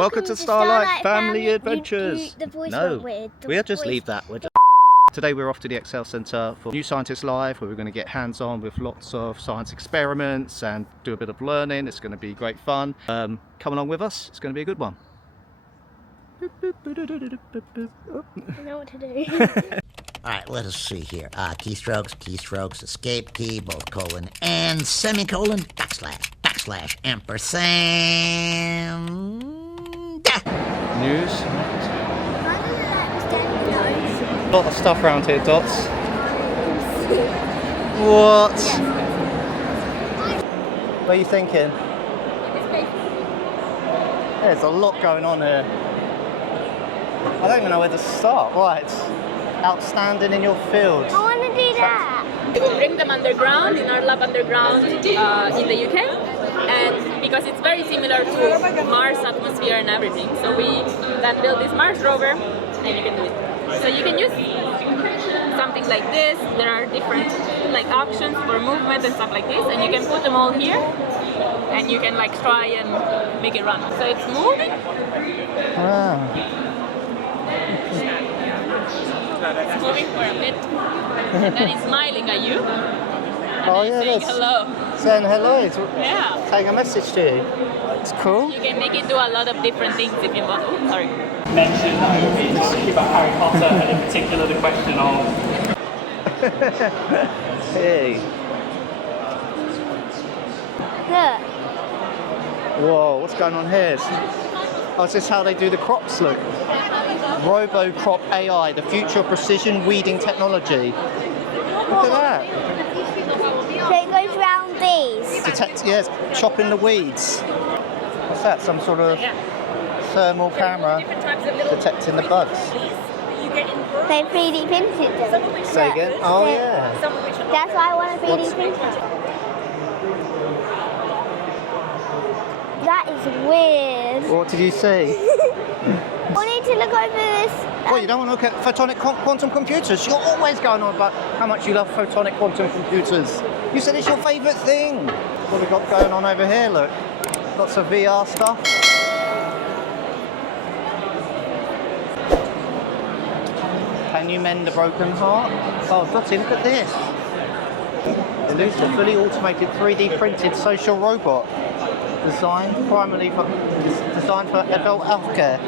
Welcome to Starlight Family Adventures. The voice No, went weird. we'll just leave that. Today we're off to the Excel Centre for New Scientist Live, where we're going to get hands-on with lots of science experiments and do a bit of learning. It's going to be great fun. Come along with us. It's going to be a good one. I know what to do. Alright, let us see here. Keystrokes, escape key, both colon and semicolon, backslash, ampersand. News. A lot of stuff around here, Dots. What? What are you thinking? There's a lot going on here. I don't even know where to start. Right. Outstanding in your field. I want to do that. We will bring them underground, in our lab underground in the UK, and because it's very similar to Mars atmosphere and everything, so we then build this Mars rover and you can do it. So you can use something like this. There are different options for movement and stuff like this, and you can put them all here and you can try and make it run. So it's moving. Wow. It's moving for a bit, and then it's smiling at you, and saying hello. Saying hello. Yeah. Saying a message to you. It's cool. You can make it do a lot of different things if you want. Sorry. Mention being talking about Harry Potter, and in particular the question of... Hey. Look. Whoa, what's going on here? Oh, is this how they do the crops, look? Robo-crop AI, the future of precision weeding technology. Look at that. So it goes round these. Yes, chopping the weeds. What's that, some sort of thermal camera detecting the bugs? They 3D printed them. Say again? Oh yeah. That's why I want to 3D print it. That is weird. What did you say? I need to look over this. Well, you don't want to look at photonic quantum computers. You're always going on about how much you love photonic quantum computers. You said it's your favourite thing. What have we got going on over here, look? Lots of VR stuff. Can you mend a broken heart? Oh, Dotti, look at this. It is a fully automated 3D printed social robot designed primarily for adult healthcare.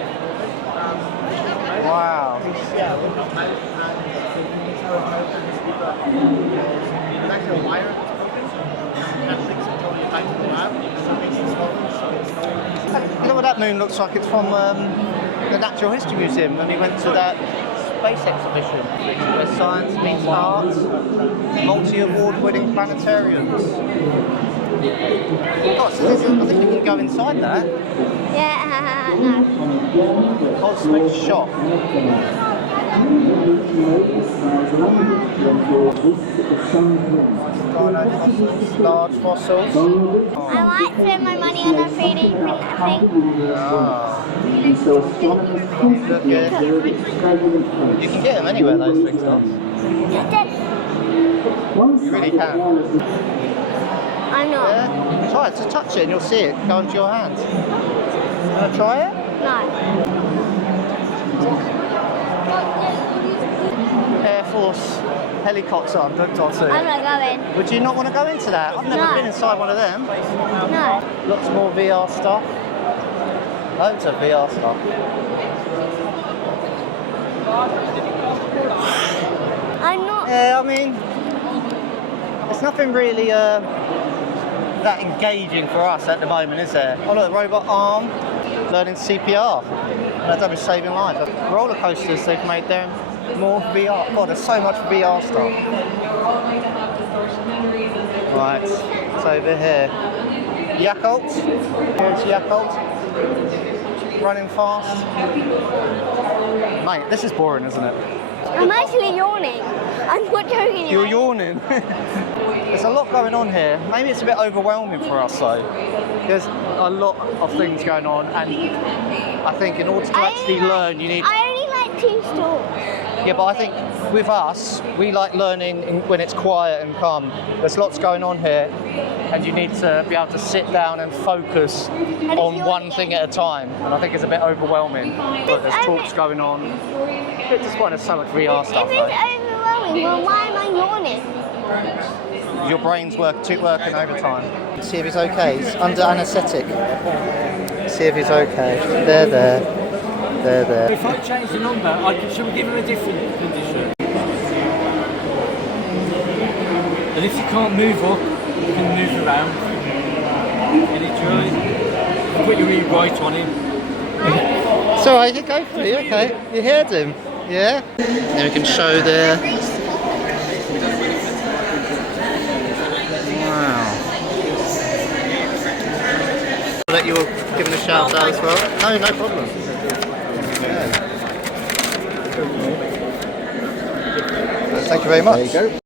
Wow. You know what that moon looks like? It's from the Natural History Museum when we went to that space exhibition where science meets art, multi-award winning planetariums. God, so I think you can go inside that. Yeah, no. Cosmic Shop. Large fossils. I might spend my money on a 3D printer thing. Look here. You can get them anywhere, those things, don't you? You really can. I'm not. Yeah? Try it, to touch it and you'll see it go into your hands. You want to try it? No. Air Force helicopter, Dotti. I'm not going. Would you not want to go into that? I've never been inside one of them. No. Lots more VR stuff. Loads of VR stuff. I'm not. Yeah, I mean, it's nothing really that engaging for us at the moment, is there? Oh look, robot arm, learning CPR. That's done with saving lives. Roller coasters they've made there, more VR. God, there's so much VR stuff. Right, it's over here. Yakult. Here's Yakult. Running fast. Mate, this is boring, isn't it? I'm actually yawning. I'm not joking. You're yawning. There's a lot going on here. Maybe it's a bit overwhelming for us though. There's a lot of things going on, and I think in order to actually learn you need... I only like 2 stores. Yeah, but I think with us, we like learning when it's quiet and calm. There's lots going on here, and you need to be able to sit down and focus on one thing at a time. And I think it's a bit overwhelming. Look, there's talks going on. It's just there's so much VR stuff. If it's overwhelming, well, why am I yawning? Your brain's working overtime. See if he's okay. He's under anaesthetic. See if he's okay. There. If I change the number, should we give him a different condition? And if you can't move up, you can move around. Any joy? Put your right on him. It's alright, you go for it, okay. You heard him, yeah? Then we can show there. Wow. That you were giving a shout out as well? No problem. Yeah. Thank you very much. There you go.